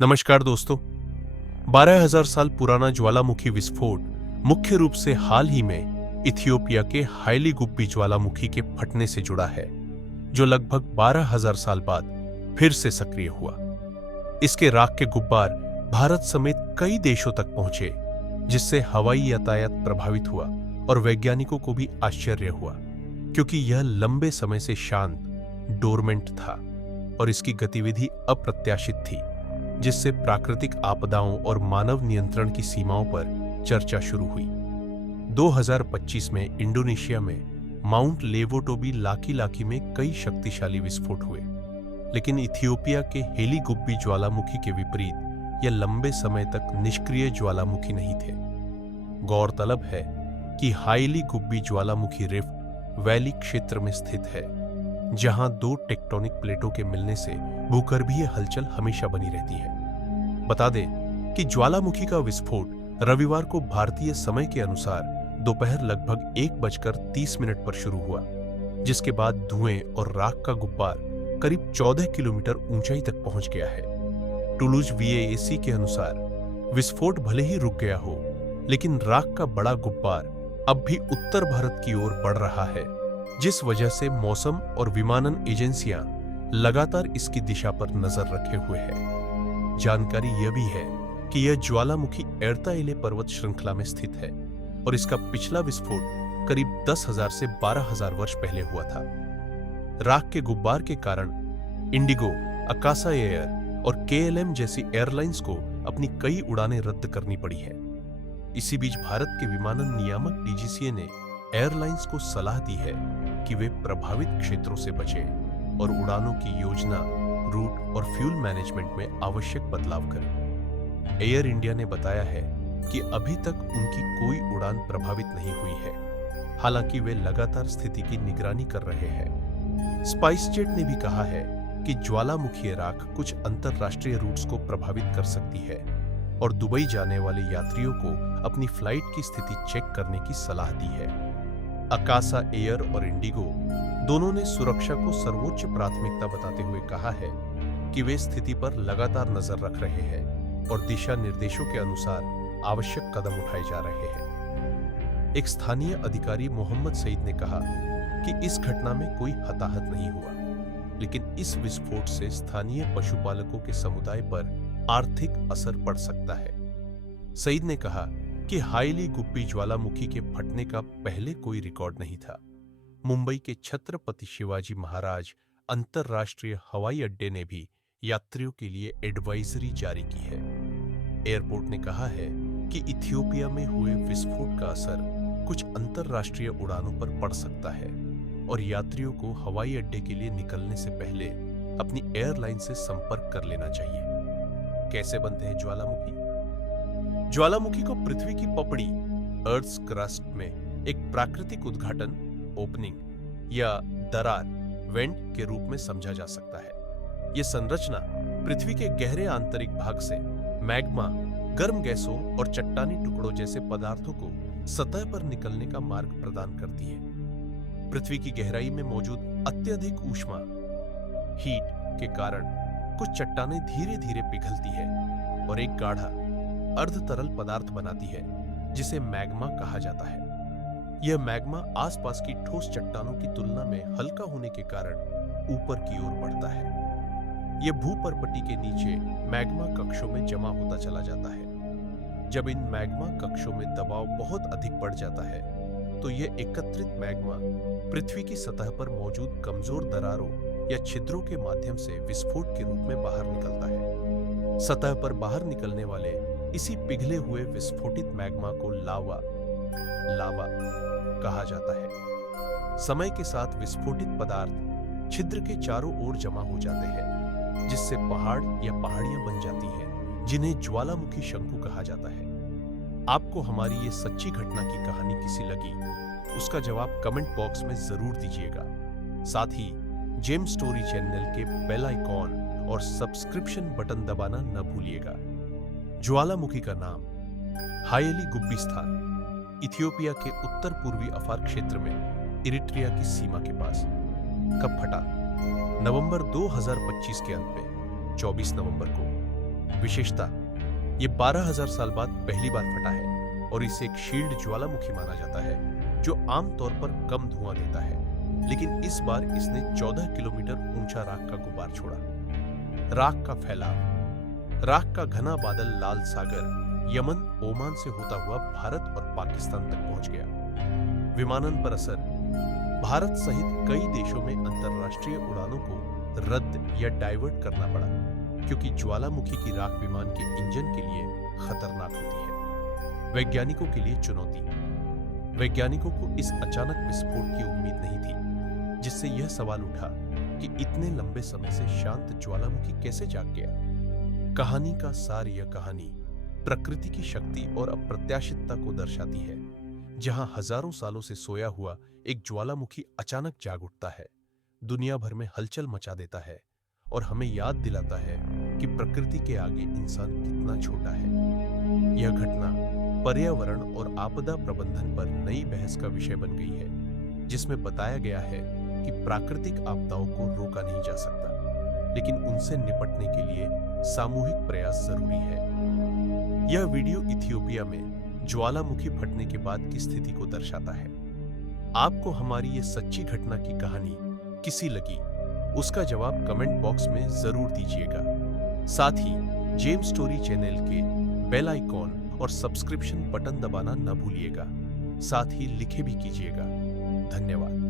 नमस्कार दोस्तों। 12,000 साल पुराना ज्वालामुखी विस्फोट मुख्य रूप से हाल ही में इथियोपिया के हाईली गुब्बी ज्वालामुखी के फटने से जुड़ा है, जो लगभग 12,000 साल बाद फिर से सक्रिय हुआ। इसके राख के गुब्बार भारत समेत कई देशों तक पहुंचे, जिससे हवाई यातायात प्रभावित हुआ और वैज्ञानिकों को भी आश्चर्य हुआ, क्योंकि यह लंबे समय से शांत डोरमेंट था और इसकी गतिविधि अप्रत्याशित थी, जिससे प्राकृतिक आपदाओं और मानव नियंत्रण की सीमाओं पर चर्चा शुरू हुई। 2025 में इंडोनेशिया में माउंट लेवोटोबी लाकी लाकी में कई शक्तिशाली विस्फोट हुए, लेकिन इथियोपिया के हेली गुब्बी ज्वालामुखी के विपरीत यह लंबे समय तक निष्क्रिय ज्वालामुखी नहीं थे। गौरतलब है कि हाईली गुब्बी ज्वालामुखी रिफ्ट वैली क्षेत्र में स्थित है, जहां दो टेक्टोनिक प्लेटों के मिलने से भूगर्भीय हलचल हमेशा बनी रहती है। बता दें कि ज्वालामुखी का विस्फोट रविवार को भारतीय समय के अनुसार दोपहर लगभग 1:30 पर शुरू हुआ, जिसके बाद धुएं और राख का गुब्बार करीब 14 किलोमीटर ऊंचाई तक पहुंच गया है। टुलूज VAAC के अनुसार विस्फोट भले ही रुक गया हो, लेकिन राख का बड़ा गुब्बार अब भी उत्तर भारत की ओर बढ़ रहा है, जिस वजह से मौसम और विमानन एजेंसियां लगातार इसकी दिशा पर नजर रखे हुए हैं। जानकारी यह भी है कि यह ज्वालामुखी एर्ताइले पर्वत श्रृंखला में स्थित है और इसका पिछला विस्फोट करीब 10,000 से 12,000 वर्ष पहले हुआ था। राख के गुब्बार के कारण इंडिगो, अकासा एयर और KLM जैसी एयरलाइंस को अपनी कई उड़ानें रद्द करनी पड़ी है। इसी बीच भारत के विमानन नियामक DGCA ने एयरलाइंस को सलाह दी है कि वे प्रभावित क्षेत्रों से बचें और उड़ानों की योजना, रूट और फ्यूल मैनेजमेंट में आवश्यक बदलाव करें। एयर इंडिया ने बताया है कि अभी तक उनकी कोई उड़ान प्रभावित नहीं हुई है, हालांकि वे लगातार स्थिति की निगरानी कर रहे हैं। स्पाइसजेट ने भी कहा है कि ज्वालामुखी राख कुछ अंतरराष्ट्रीय रूट्स को प्रभावित कर सकती है और दुबई जाने वाले यात्रियों को अपनी फ्लाइट की स्थिति चेक करने की सलाह दी है। अकासा एयर और इंडिगो दोनों ने सुरक्षा को सर्वोच्च प्राथमिकता बताते हुए कहा है कि वे स्थिति पर लगातार नजर रख रहे हैं और दिशा निर्देशों के अनुसार आवश्यक कदम उठाए जा रहे हैं। एक स्थानीय अधिकारी मोहम्मद सईद ने कहा कि इस घटना में कोई हताहत नहीं हुआ, लेकिन इस विस्फोट से स्थानीय पशुपालकों के समुदाय पर आर्थिक असर पड़ सकता है। सईद ने कहा कि हाईली गुब्बी ज्वालामुखी के फटने का पहले कोई रिकॉर्ड नहीं था। मुंबई के छत्रपति शिवाजी महाराज अंतरराष्ट्रीय हवाई अड्डे ने भी यात्रियों के लिए एडवाइजरी जारी की है। एयरपोर्ट ने कहा है कि इथियोपिया में हुए विस्फोट का असर कुछ अंतरराष्ट्रीय उड़ानों पर पड़ सकता है और यात्रियों को हवाई अड्डे के लिए निकलने से पहले अपनी एयरलाइन से संपर्क कर लेना चाहिए। कैसे बनते हैं ज्वालामुखी? ज्वालामुखी को पृथ्वी की पपड़ी अर्थ्स क्रस्ट में एक प्राकृतिक उद्घाटन ओपनिंग या दरार वेंट के रूप में समझा जा सकता है। यह संरचना पृथ्वी के गहरे आंतरिक भाग से मैग्मा, गर्म गैसों और चट्टानी टुकड़ों जैसे पदार्थों को सतह पर निकलने का मार्ग प्रदान करती है। पृथ्वी की गहराई में मौजूद अत्यधिक ऊष्मा हीट के कारण कुछ चट्टानें धीरे धीरे पिघलती है और एक गाढ़ा अर्ध तरल पदार्थ बनाती है, जिसे मैग्मा कहा जाता है। यह मैग्मा आसपास की ठोस चट्टानों की तुलना में हल्का होने के कारण ऊपर की ओर बढ़ता है। यह भूपर्पटी के नीचे मैग्मा कक्षों में जमा होता चला जाता है। जब इन मैग्मा कक्षों में दबाव बहुत अधिक बढ़ जाता है, तो यह एकत्रित मैग्मा पृथ्वी की सतह पर मौजूद कमजोर दरारों या छिद्रों के माध्यम से विस्फोट के रूप में बाहर निकलता है। सतह पर बाहर निकलने वाले इसी पिघले हुए विस्फोटित मैग्मा को लावा कहा जाता है। समय के साथ विस्फोटित पदार्थ छिद्र के चारों ओर जमा हो जाते हैं, जिससे पहाड़ या पहाड़ियां बन जाती हैं, जिन्हें ज्वालामुखी शंकु कहा जाता है। आपको हमारी ये सच्ची घटना की कहानी कैसी लगी, उसका जवाब कमेंट बॉक्स में जरूर दीजिएगा। साथ ही जेम स्टोरी चैनल के बेल आइकॉन और सब्सक्रिप्शन बटन दबाना न भूलिएगा। ज्वालामुखी का नाम हाईली गुब्बी स्थान इथियोपिया के उत्तर पूर्वी अफार क्षेत्र में इरिट्रिया की सीमा के पास कब फटा? नवंबर 2025 के अंत में 24 नवंबर को विशेषता, ये 12,000 साल बाद पहली बार फटा है और इसे एक शील्ड ज्वालामुखी माना जाता है जो आमतौर पर कम धुआं देता है, लेकिन इस बार इसने 14 किलोमीटर ऊंचा राख का गुबार छोड़ा। राख का फैलाव, राख का घना बादल लाल सागर, यमन, ओमान से होता हुआ भारत और पाकिस्तान तक पहुंच गया। विमानन पर असर, भारत सहित कई देशों में अंतरराष्ट्रीय उड़ानों को रद्द या डाइवर्ट करना पड़ा क्योंकि ज्वालामुखी की राख विमान के इंजन के लिए खतरनाक होती है। वैज्ञानिकों के लिए चुनौती, वैज्ञानिकों को इस अचानक विस्फोट की उम्मीद नहीं थी, जिससे यह सवाल उठा कि इतने लंबे समय से शांत ज्वालामुखी कैसे जाग गया। कहानी का सार, यह कहानी प्रकृति की शक्ति और अप्रत्याशितता को दर्शाती है, जहां हजारों सालों से सोया हुआ एक ज्वालामुखी अचानक जाग उठता है, दुनिया भर में हलचल मचा देता है और हमें याद दिलाता है कि प्रकृति के आगे इंसान कितना छोटा है। यह घटना पर्यावरण और आपदा प्रबंधन पर नई बहस का विषय बन गई है, जिसमें बताया गया है कि प्राकृतिक आपदाओं को रोका नहीं जा सकता, लेकिन उनसे निपटने के लिए सामूहिक प्रयास जरूरी है। यह वीडियो इथियोपिया में ज्वालामुखी फटने के बाद की स्थिति को दर्शाता है। आपको हमारी ये सच्ची घटना की कहानी कैसी लगी, उसका जवाब कमेंट बॉक्स में जरूर दीजिएगा। साथ ही जेम्स स्टोरी चैनल के बेल आइकॉन और सब्सक्रिप्शन बटन दबाना न भूलिएगा। साथ ही लिखे भी कीजिएगा। धन्यवाद।